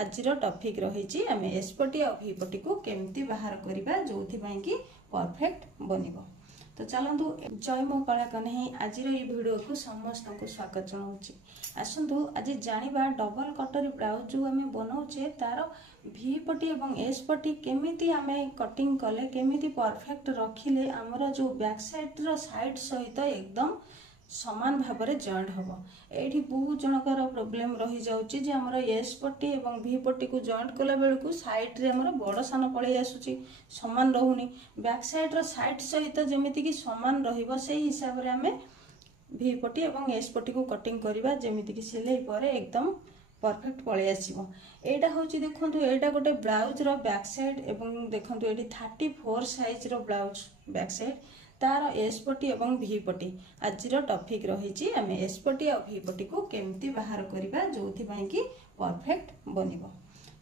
आज टॉपिक रही आम एस पटी और भी पटी को केमती बाहर करवा जो कि परफेक्ट बनिबो। तो चलतु जय मो कला कन्हई आज वीडियो को समस्त को स्वागत जनाऊँगी। आसतु आज जानिबा डबल कटोरी ब्लाउज जो आम बनाऊे तार भी पटी और एस पटी केमिति आमे कटिंग कले केमिति परफेक्ट रखिले आमर जो बैक साइड रो साइड सहित एकदम समान भाव में जॉइंट हम। ये बहुत जनकर प्रोब्लेम रही जाउची जे हमर एस पट्टी और भी पट्टी को जॉइंट कला बेलू साइड रे हमर बड़ सान पड़े आसुची समान रहुनी। बैक साइड रो साइड सहित जमीती कि समान रहिबो सेही हिसाब रे हमें भी पट्टी और एस पट्टी को कटिंग करबा जेमिति कि सिलाई पर एकदम परफेक्ट पळे आसीबो। एटा होची देखंतु एटा गोटे ब्लाउज रो बैक साइड एवं देखंतु एटी 34 साइज रो ब्लाउज बैक साइड तार एस पटी और भी पटी आज टॉपिक रही आम एस पटी और भी पटी को केमती बाहर करवा जो कि परफेक्ट बनिबो।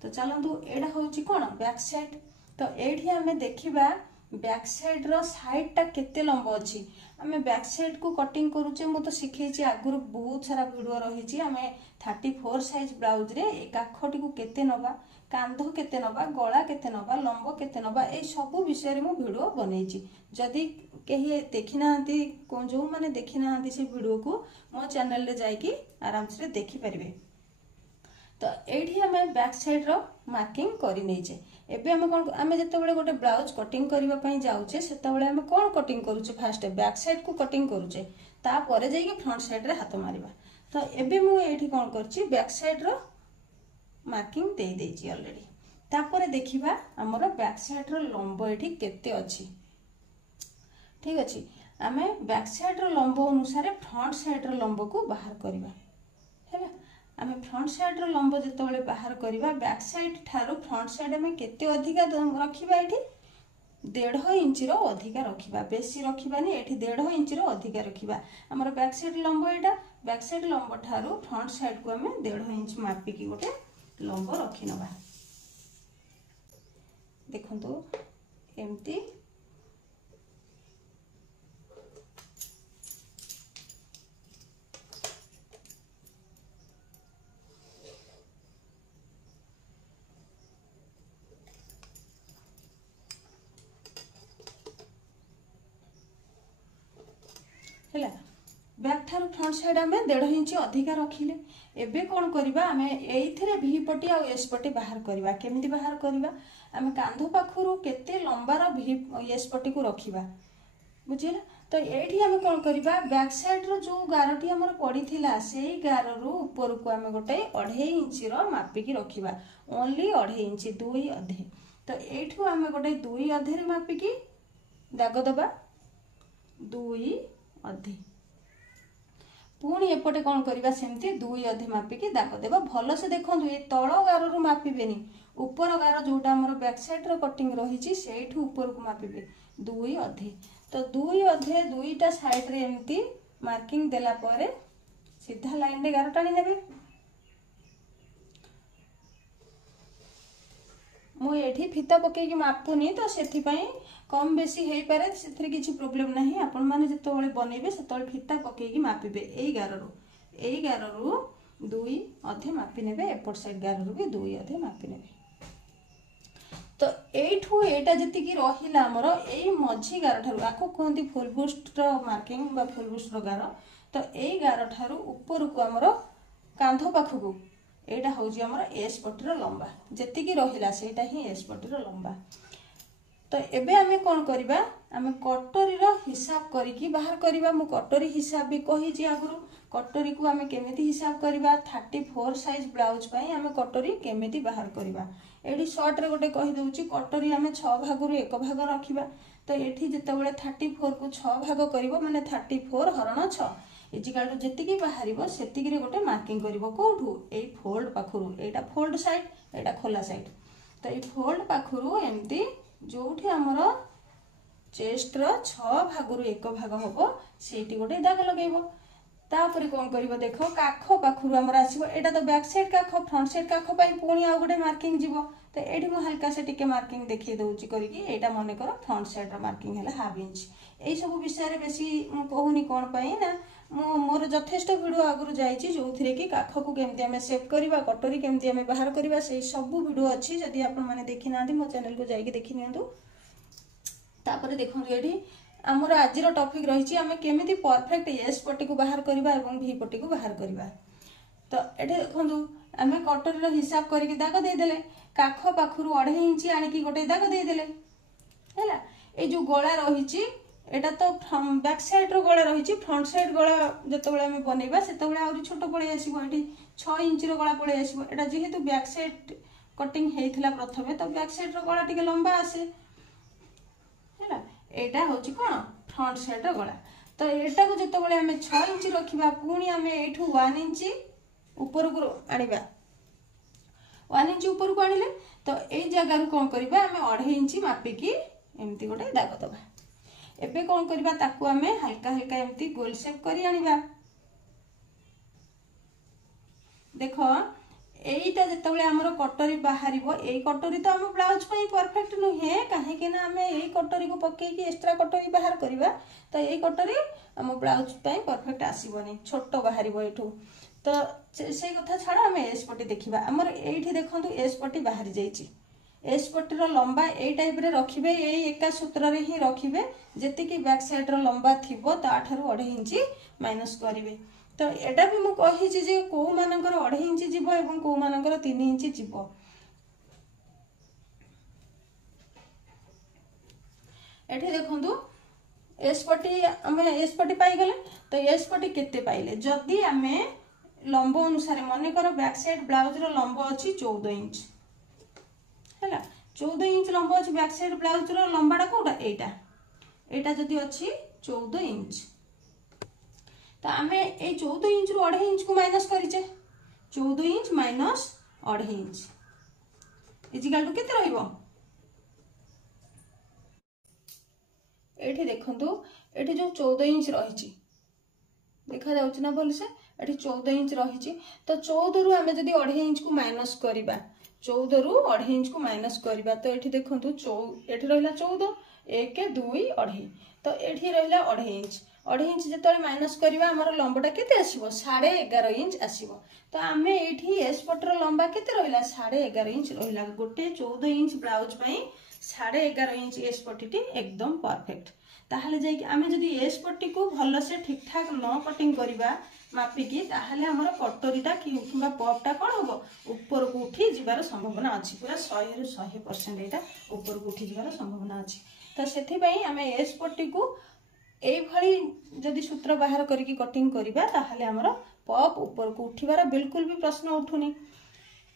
तो चलतु एटा होची कोन बैक साइड। तो एठी आमे देखिबा बैक साइड रो साइड टा केते लंबा अछि। आमे बैक साइड को कटिंग करूचे मु तो सिखैछि आगुर बहुत सारा वीडियो रही आमे 34 साइज ब्लाउज रे ए काखटी को केते नबा कांध केते नबा गला केते नबा लंब केते नबा ए सब विषय रे मु वीडियो बनैछि। जदि कहीं देखी ना जो मैंने देखी ना से वीडियो को मो चैनल रे जाइकी आराम से देखि परिबे। तो एठी हमें बैक साइड रो मार्किंग करि नैचे। एबे हम कोन आमे जते बेले गोटे ब्लाउज कटिंग करबा पई जाउचे सेते बेले हम कोन कटिंग करूचे फास्ट बैक साइड को कटिंग करूचे ता परे जाइकी फ्रंट साइड रे हाथ मारिबा। तो एबे मु एठी कोन करछि बैक साइड रो मार्किंग दे देछि ऑलरेडी। तापरे देखिबा हमर बैक साइड रो लंब एठी केते अछि। ठीक अच्छे आम बैक साइड रो लंब अनुसार फ्रंट साइड रो लंब को बाहर करवा है। आम फ्रंट साइड रो लंब जिते बाहर करवा बैक साइड ठारू फ्रंट साइड आम केते अधिका रखिबा एठी 1.5 इंच रो अधिका रखिबा बेसी रखिबानी एठी 1.5 इंच रो अधिका रखिबा। हमर बैक साइड लंब एटा बैक साइड लंब ठारू फ्रंट साइड को आम 1.5 इंच मापी की गोटे लंब रखि नबा। देखंतु एमती बैक ठार फ्रंट साइड आम 1.5 इंच अधिका रखिले। एबे कौन करबा आम एइथिरे भी पटी और एस पटी बाहर करबा। केमिति बाहर करबा आम कांध पाखरु केते लंबार भी एस पटी को रखिबा बुझिला। तो एठी आम कौन करबा बैक साइड रो जो गारटी हमर पड़ीथिला सेही गार रु ऊपर को आम गोटे 2.5 इंच रो मापी की रखिबा ओनली 2.5 इंच 2 अधे। तो एठू आम गोटे 2 अधे रे मापी की दाग दबा 2 अधे। पुणी एपटे कौन करबा सेमती 2 अधे मापिकी दाग देबा। भल से देखंतु ए तळ गार रु मापिबेनी ऊपर गार जोटा हमर बैक साइड रो कटिंग रहिछि सेठू ऊपर को मापिबे 2 अधे। तो 2 अधे दुईटा साइड रे एमती मार्किंग देला परे सीधा लाइन रे गार टाणी नेबे। मु एठी फीता पकेकी मापुनी तो सेथि पई कम बेसी हेई पारे सेथरे किछि प्रॉब्लम नाही। आपण माने जतो बेले बनेबे सेतो फीता पकेकी मापिबे एई गार रु 2 अधे मापी नेबे एपट साइड गार रु भी 2 अधे मापी नेबे। तो एठू एटा जति की रहिला हमर एई मझी गार ठारू आको कहंती फुल बुस्ट रो मार्किंग बा फुल बुस्ट रो गार। तो एई गार ठारू ऊपर को हमर कांध पाखु एटा होजी हमर एस पटी रो लंबा जति की रहिला सेटा ही एस पटी रो लंबा। तो एबे आमे कोन करबा आमे कटोरी रो हिसाब करिकी बाहर करबा। मु कटोरी हिसाब भी कहि जे आगुरु कटोरी को आमे केमिति हिसाब करबा 34 साइज ब्लाउज पई आमे कटोरी केमिति बाहर करबा। एडी शॉर्ट रे गोटे कहि दउची कटोरी आमे 6 भाग रु 1 भाग रखिबा। तो एठी जते बेले 34 को 6 भाग करबो माने 34 हरण 6 इजिकाल जति की बाहरिबो सेति रे गोटे मार्किंग करबो कोठू ए फोल्ड पाखरु एटा फोल्ड साइड एटा खोला साइड। तो ए फोल्ड पाखरु एमती जोठी हमर चेस्ट रो 6 भाग रु 1 भाग होबो सेठी गोटे दाग लगेबो। तापर कौन कर देख काख पाखु आमर आसो एटा तो बैक साइड काख फ्रंट साइड काख पुणी आउ गोटे मार्किंग जीव तो ये मुझे हल्का से टिके मार्किंग देखिए दूसरी करके मन कर फ्रंट साइड मार्किंग है हाफ इंच यही सब विषय बेसी कहूनी कौन पाई ना मोर यथेष्ट वीडियो आगुरी जाइए जो थी कि काख को केमती आम सेट करवा कटोरी केमती आम बाहर करवा से सब वीडियो अच्छी जदि आपने देखी ना मो चैनल को जाइए देखी निपर देखो ये आमर आज टॉपिक रही आम केमी परफेक्ट एस पट्टी को बाहर करवा और भी पट्टी को बाहर करवा तो ये देखो आम कटोरी हिसाब करके दाग देदेले काख पाखु 2.5 इंच आणिकी गोटे दाग देदेले है ये जो गला रही एटा तो बैक साइड रो गला रही फ्रंट साइड गला जिते आम बनइबा से आहरी छोट पड़े आसो ये 6 इंच रो गला पड़े आसो एटा जेहेतु बैक साइड कटिंग होता प्रथम तो बैक साइड रो गला टिके लंबा आसे है एटा हूँ कौन फ्रंट साइड रो गला तो एटा को जिते आम 6 इंच रखा पुणी आम यू 1 इंच ऊपर को आनिबा 1 इंच ऊपर को आनिले तो ये जगह कौन करबा आम 2.5 इंच मापिकी एमती गोटे दाग दबा एबे कौन करबा ताकू आम हल्का हल्का एमती गोल शेप करी आनिबा देखो एटा जिते आमर कटोरी बाहर यही कटोरी तो आम ब्लाउज परफेक्ट नुहे कहीं आम यही कटोरी को पकईकि एक्स्ट्रा कटोरी बाहर करवा तो यही कटोरी आम ब्लाउज परफेक्ट आसबनी छोट बाहर एठू तो से कथा छाड़ा आम एस पट्टी देखा आमर ये देखो एस पट्टी बाहरी जाइए एस पट्टीर लंबा यही टाइप रे रखिबे यही एका सूत्र रे ही रखिबे जेतिकी बैक साइड रो लंबा थिबो ताठारु 2.5 इंच माइनस करिवे तो एटा भी मु कहि जे को मानकर 2.5 इंच जीवो एवं को मानकर 3 इंच जीवो एठी देखंतु एस पट्टी आमे एस पट्टी पाई गले तो एस पट्टी केते पाइले जदी आमे लंब अनुसार मन कर बैक साइड ब्लाउज रो लंब अछि 14 इंच है 14 इंच लंब अच्छी बैक साइड ब्लाउज लंबाटा कौटा एटा जदि अच्छी 14 इंच तो आम ये 14 इंच रु 2.5 इंच को माइनस करें 14 inch minus 2.5 inch is equal to केते रहिबो एठी देखंतु एठी जो 14 इंच रही देखा जाउछ ना भल से एठी 14 इंच रही तो 14 रु आम जदि 2.5 इंच को माइनस करबा 14 रु 2.5 इंच को माइनस करवा तो ये देखो ये रहा 14 1 2 2.5 तो ये रहा 2.5 इंच 2.5 इंच जो माइनस करवा आम लंबटा के आसो 11.5 इंच आसो तो आम ये एस पटर लंबा के रहा 11.5 इंच रहा गोटे 14 इंच ब्लाउज 11.5 इंच एस पट्टी एकदम परफेक्ट ताहले जाइए आम जदि एस पट्टी को भल से ठीक ठाक न कटिंग करवा मापिकी ताहले हमर कटोरीटा कि पपटा कौन हम ऊपर को उठी जीवार संभावना अच्छी पूरा 100 रु 100% एटा ऊपर को उठी जीवार संभावना अच्छी तो सेथिपई आम एस पट्टी को एभली जदि सूत्र बाहर करके कटिंग करवा ताहले हमर पप ऊपर को उठिबार बिल्कुल भी प्रश्न उठुनी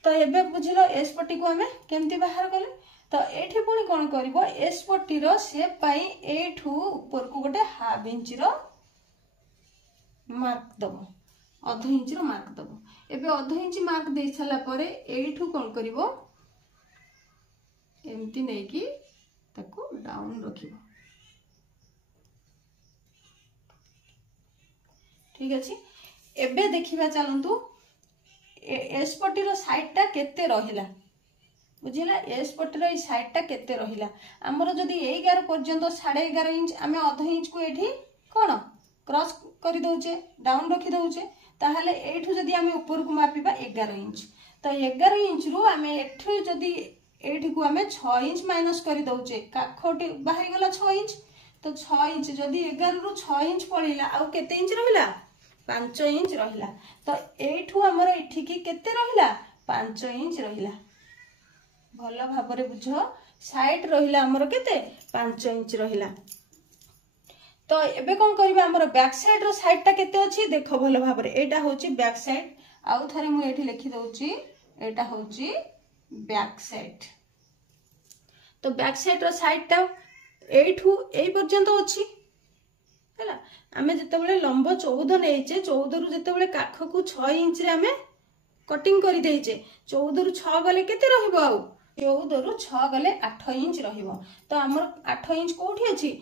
तो एबे बुझिलो एस पट्टी को आम केमती बाहर कले तो एठी पुणी कौन करिवो एस पट्टी रो शेप पाई एठू ऊपर को गोटे हाफ इंच रो मार्क दबो 1/2 इंच रो मार्क दबो एबे 1/2 इंच मार्क दे साला परे एठू कौन करिवो एमती नै कि ताको डाउन रखिवो ठीक अछि एबे देखिबा चलंतु एस पट्टी रो साइड टा केते रहिला बुझिला एस पट्टी रो साइड टा केते रहिला हमरो जदी 11 पर्यंत 11.5 इंच आमे 1/2 इंच को एठी कोन क्रॉस कर दउचे डाउन रखी दउचे ताहले एठू जदी आमे ऊपर को मापिबा 11 इंच तो 11 इंच रु आमे एठू जदी एठी को आमे 6 इंच माइनस कर दउचे काखोटी बाहर गला 6 इंच तो 6 इंच जदी 11 रु 6 इंच पड़िला आ केते इंच रहिला 5 इंच रहिला तो एठू हमर एठी की केते रहिला 5 इंच रहिला भलो भाबरे बुझो साइड रहिला हमर केते 5 इंच रहिला तो एबे कौन करबा हमर बैक साइड रो साइड टा केते अछि देखो भलो भाबरे एटा होची बैक साइड आउ थरे मु एठी लिखि दउची एटा होची बैक साइड तो बैक साइड रो साइड टा एठू एई पर्यंत अछि हैला आमे जते बेले लंब 14 नेइचे 14 रु जते बेले काख को 6 इंच रे आमे कटिंग करि देइचे 14 रु 6 गले केते रहिबो आउ 14 रु 6 गले 8 इंच रहिबो तो हमर 8 इंच कोठी अछि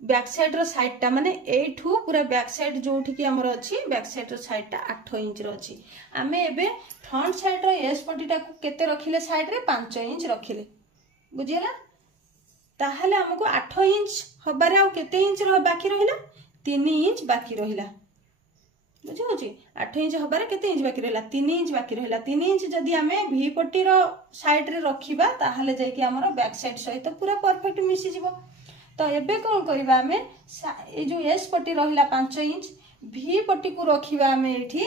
बैक साइड रो साइड टा माने एठू पूरा बैक साइड जोठी की हमर अछि बैक साइड रो साइड टा 8 इंच रो अछि आमे एबे फ्रंट साइड रो एस पट्टी टा को केते रखिले साइड रे 5 इंच रखिले बुझियला ताहले हमको 8 इंच हबारे आ केते इंच रो बाकी रहिला 3 इंच बाकी रहिला बुझी होची 8 इंच हबारे केते इंच बाकी रहिला 3 इंच बाकी रहिला 3 इंच जदी आमे भी पट्टी रो साइड रे रखिबा ताहले जाय कि हमर बैक साइड सहित पूरा परफेक्ट मिसी जिवो तो एबे कौन करबा आमे ए जो एस पट्टी रहिला 5 इंच भी पट्टी को रखिबा आमे एठी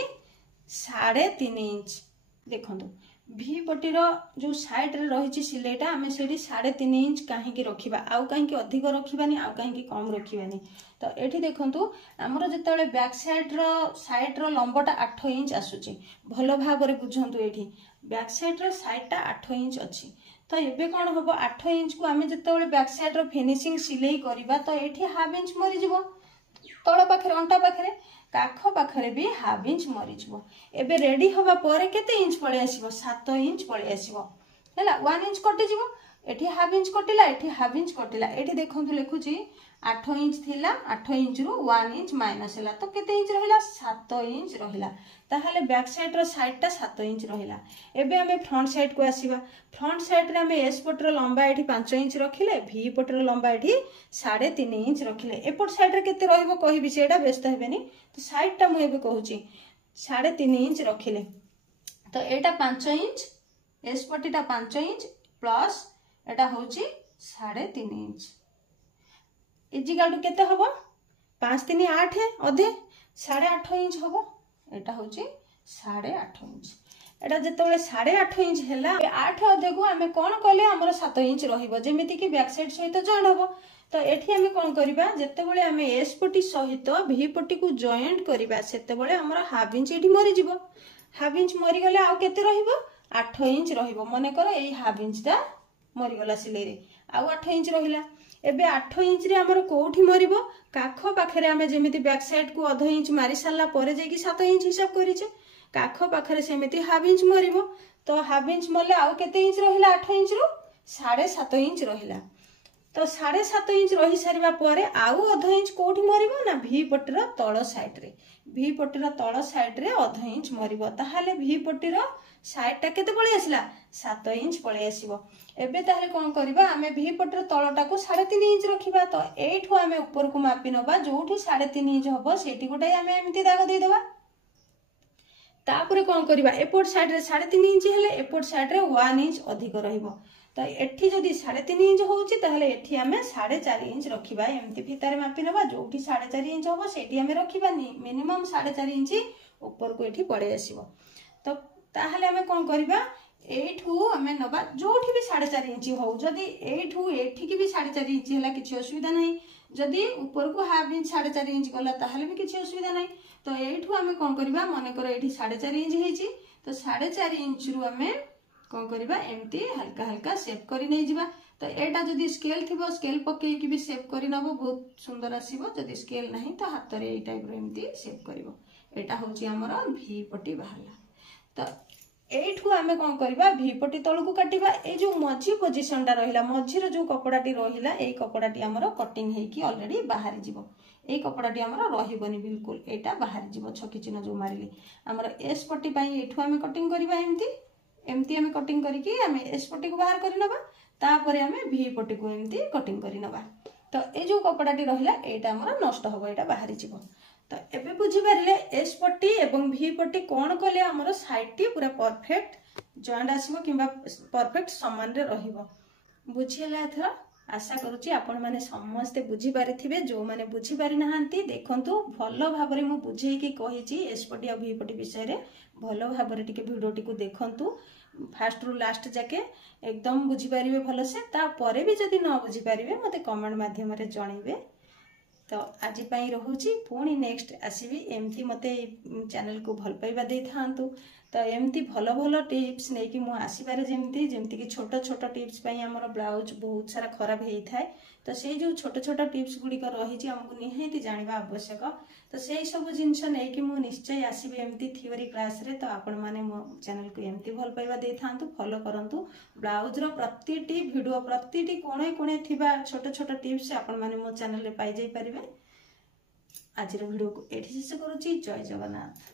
3.5 इंच देखंतु भी पट्टी रो जो साइड रे रहिछि सिलेटा आमे सेठी 3.5 इंच काहे की रखिबा आउ काहे की अधिक रखिबानी आउ काहे की कम रखिबानी तो एठी देखंतु हमरो जेतेबेले बैक साइड रो लंबटा 8 इंच आसुची भलो भाबरे बुझंतु एठी बैक साइड रो साइडटा 8 इंच अछि तो एबे कौन हम 8 इंच को आमे जेतेबेले बैक साइड रो फिनिशिंग सिलाई करिबा तो एठी हाफ इंच मरि जिवो तळ पाखरे अंटा पाखरे काख पाखरे भी हाफ इंच मरि जिवो एबे रेडी होबा परे केते इंच पळे आसीबो 7 इंच पळे आसीबो हैला 1 इंच कटि जिवो एठी हाफ इंच कटिला एठी हाफ इंच कटिला एठी देखंतु लेखुची 8 इंच थिला 8 इंच रु 1 इंच माइनस हैला तो केते इंच रहिला 7 इंच रहिला ताहाले बैक साइड रो साइड टा 7 इंच रहिला एबे हमें फ्रंट साइड को आसीबा फ्रंट साइड रे हमें एस पट रो लंबा एठी 5 इंच रखिले भी पट रो लंबा एठी 3.5 इंच रखिले एपट साइड रे केते रहइबो कहिबि सेडा व्यस्त हेबेनी तो साइड टा मु एबे कहूची 3.5 इंच रखिले तो एटा 5 inch S पट्टीटा 5 inch plus iota होची 3.5 इंच इजिकल टू केते हबो 5 3 8 अधे 8.5 इंच हबो एटा होची 8.5 इंच एटा जेतेबेले 8.5 इंच हैला 8 अधे को हमें कोन कले हमर 7 इंच रहिबो जेमिति कि बैक साइड सहित जॉइंट हबो तो एठी हमें कोन करिबा जेतेबेले हमें एस पट्टी सहित भी पट्टी को जॉइंट करिबा सेतेबेले हमर हाफ इंच एठी मरि जिवो हाफ इंच मरि गले आ केते रहिबो 8 इंच रहिबो माने करो एई हाफ इंच ता मरि गला सिले रे आ 8 इंच रहिला एबे 8 इंच रे हमर कोठी मरिबो काख पाखरे हमें जेमिति बैक साइड को आधा इंच मारी साला परे जे कि 7 इंच हिसाब करिचे काख पाखरे सेमिति हाफ इंच मरिबो तो हाफ इंच मले आ केते इंच रहिला 8 इंच रु 7.5 इंच रहिला तो 7.5 इंच रही सारिबा परे आउ आधा इंच कोठी मरिबो ना भी पट्टीर तळ साइड रे भी पट्टीर तळ साइड रे आधा इंच मरिबो ताहाले भी पट्टीर साइड टा केते पळे आसिला 7 इंच पळे आसीबो एबे ताहाले कोन करबा हमें भी पट्टीर तळटा को 3.5 इंच रखिबा तो एठू हमें ऊपर को मापी नबा जोठी 3.5 इंच हबो सेठी गोटे हमें एमती दाग दे देबा तापरे कोन करबा एपोर्ट साइड रे 3.5 इंच हेले एपोर्ट साइड रे 1 इंच अधिक रहिबो तो एठी जदी 3.5 इंच होउची ताहले एठी हमें 4.5 इंच रखिबा एमती फितारे मापी नबा जोठी 4.5 इंच हबो सेठी हमें रखिबा मिनिमम 4.5 इंच ऊपर को एठी पड़े आसीबो तो ताहले हमें कोन करबा एठू हमें नबा जोठी भी 4.5 इंच हो जदी एठू एठी की भी 4.5 इंच हला किछि असुविधा नहीं जदी ऊपर को हाफ इंच 4.5 इंच गला ताहले भी किछि असुविधा नहीं तो एठू हमें कोन करबा माने करो एठी 4.5 इंच हेची तो 4.5 इंच रु हमें कोन करबा एमती हल्का हल्का शेप करी नै जिबा तो एटा जदी स्केल थिबो स्केल पके की भी शेप करी नबो बहुत सुंदर आसीबो जदी स्केल नहीं तो हाथ रे ए टाइप रो एमती शेप करबो एटा होची हमर भी पट्टी बाहरला तो एठू आमे कोन करबा भी पट्टी तळकु काटिबा ए जो मझी पोजीशन टा रहिला मझीर जो कपड़ाटी रहिला ए कपड़ाटी हमर कटिंग हेकी ऑलरेडी बाहर जिवो ए कपड़ाटी हमर रहिबनी बिल्कुल एटा बाहर जिवो छकी चिन्ह जो मारिली हमर एस पट्टी पई एठू आमे कटिंग करबा एमती एमती आमे कटिंग करिकी आमे एस पट्टी को बाहर करि नबा तापरे आमे भी पट्टी को एमती कटिंग करि नबा तो ए जो कपड़ाटी रहिला एटा हमर नष्ट होबो एटा बाहर जिवो तो एबे बुझी पारिले एस पट्टी एवं भी पट्टी कोन कले हमर साइड टी पूरा परफेक्ट जॉइंट आसीबो किबा परफेक्ट समान रे रहिबो बुझिला एथरा आशा करूची आपण माने समस्त बुझी पारिथिबे जो माने बुझी पारि नहांती देखंतु भलो भाबरे मु बुझेई की कहिची एस पट्टी आ भी पट्टी विषय रे भलो भाबरे टिके वीडियो टिकु देखंतु फास्ट रु लास्ट जाके एकदम बुझी पारिबे भलो से ता परे भी जदी न बुझी पारिबे मते कमेंट माध्यम रे जणैबे तो आज पाई रहूची पुणी नेक्स्ट आसीबी एमती मते चैनल को भल पाइबा दे थांतु तो एमती भलो भलो टिप्स नेकी मु आसीबारे जेमती कि छोटो छोटो टिप्स पई हमर ब्लाउज बहुत सारा खराब हेई थाए तो से जो छोट छोट टिप्स गुड़िक रही आमको निहाती जाना आवश्यक। तो से सब जिनस नहीं कि मुझे निश्चय आसबि एमती थ्योरी क्लास रे। तो आपण मैंने मो चैनल को एमती भल पाइबा दे था फॉलो करंतु। ब्लाउज रो प्रतिटी वीडियो प्रतिटी कोणे कोणे थिबा छोट छोट टिप्स आपण मैंने मो चैनल रे पाई जाई परिबे। आज वीडियो को एठी शेष करूची। जय जगन्नाथ।